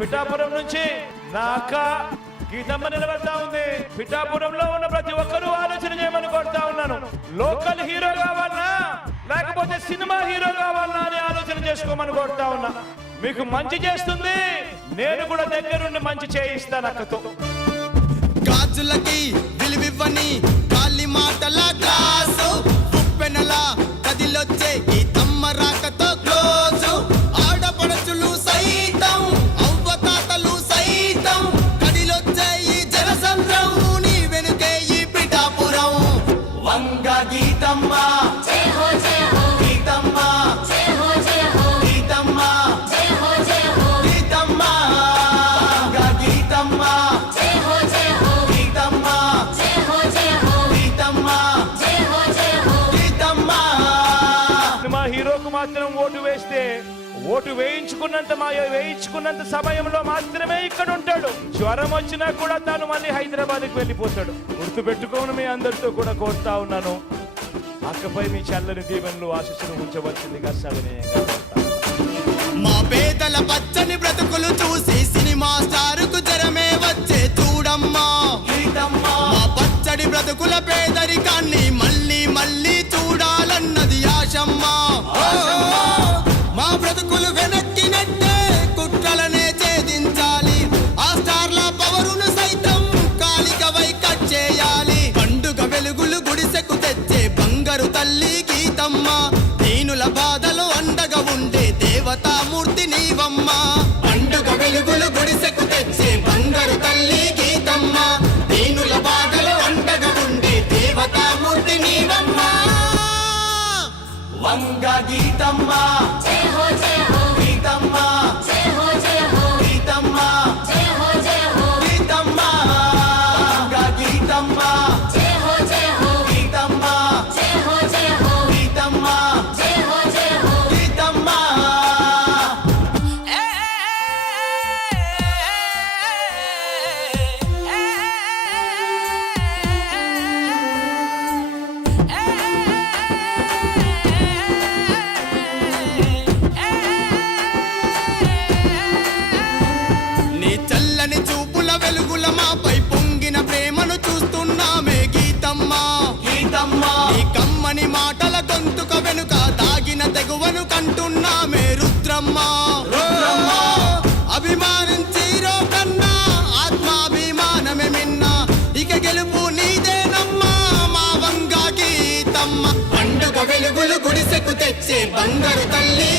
పిఠాపురం నుంచి నా అక్క గీతమ్మ నిలబడతా ఉంది. పిఠాపురంలో ఉన్న ప్రతి ఒక్కరూ ఆలోచన చేయమని కోరుతా ఉన్నాను. లోకల్ హీరో కావాలన్నా లేకపోతే సినిమా హీరో కావాలన్నా అని ఆలోచన చేసుకోమని కోరుతా ఉన్నా. మీకు మంచి చేస్తుంది, నేను కూడా దగ్గరుండి మంచి చేయిస్తాను అక్కతో. గాజులకి విలువివ్వని గాలి మాటల గ్లాసు ఉప్పెనల కదిలొచ్చే గీతమ్మ రాకతో క్లోజు ఆడపడచులు సైతం అవ్వతాతలు సైతం కదిలొచ్చే ఈ జనసంద్రం నీ వెనుకే ఈ పిఠాపురం వంగ గీతమ్మ జై హో జై హో గీతమ్మ జై హో జై హో గీతమ్మ జై హో జై హో గీతమ్మ వంగ గీతమ్మ జై హో జై హో గీతమ్మ జై హో జై హో గీతమ్మ జై హో జై హో గీతమ్మ. సినిమా హీరోకు మాత్రం ఓటు వేస్తే ఓటు వేయించుకున్నంత సమయంలో మాత్రమే ఇక్కడ ఉంటాడు. జ్వరం వచ్చినా కూడా తాను మళ్ళీ హైదరాబాద్కి వెళ్ళిపోతాడు. గుర్తు పెట్టుకోను మీ అందరితో కూడా కోరుతా ఉన్నాను. అక్కపై మీ చల్లని దీవెనలు ఆశీస్సులు ఉంచవలసిందిగా సవినయంగా కోరుతా. మా పేదల పచ్చని బ్రతుకులు చూసి సినిమా స్టారుకు జరమే వచ్చే చూడమ్మా మా పచ్చడి బ్రతుకుల పేదరికాన్ని మళ్ళీ మళ్ళీ చూడాలన్నది ఆశమ్మా. మా బ్రతుకులు వెనక్కి నెట్టే కుట్రలనే ఛేదించాలి. ఆ స్టార్ల పవరును సైతం కాలికవై కట్ చేయాలి. పండుగ వెలుగులు గుడిసెకు తెచ్చే బంగారు తల్లి గీతమ్మ దీనుల బాధలు అండగా ఉండే దేవతామూర్తి నీవమ్మ. పండుగ వెలుగులు గుడిసెకు తెచ్చే బంగారు తల్లి గీతమ్మ దీనుల బాధలు అండగా ఉండే దేవతామూర్తి నీవమ్మ. వంగ గీతమ్మ జై హో జై హో గీతమ్మ జై హో జై హో గీతమ్మ జై హో జై హో గీతమ్మ వంగ గీతమ్మ జై హో జై హో గీతమ్మ జై హో జై హో గీతమ్మ జై హో జై హో గీతమ్మ. నీ చల్లని చూపుల వెలుగుల మాపై పొంగిన ప్రేమను చూస్తున్నామే గీతమ్మ గీతమ్మ. నీ కమ్మని మాటల గొంతుక వెనుక దాగిన తెగువను కంటున్నామే రుద్రమ్మ రుద్రమ్మ. అభిమానించి కన్నా ఆత్మాభిమానమే మిన్న ఇక గెలుపు నీదేనమ్మా మా వంగ గీతమ్మ. పండుగ వెలుగులు గుడిసెకు తెచ్చే బంగారు తల్లి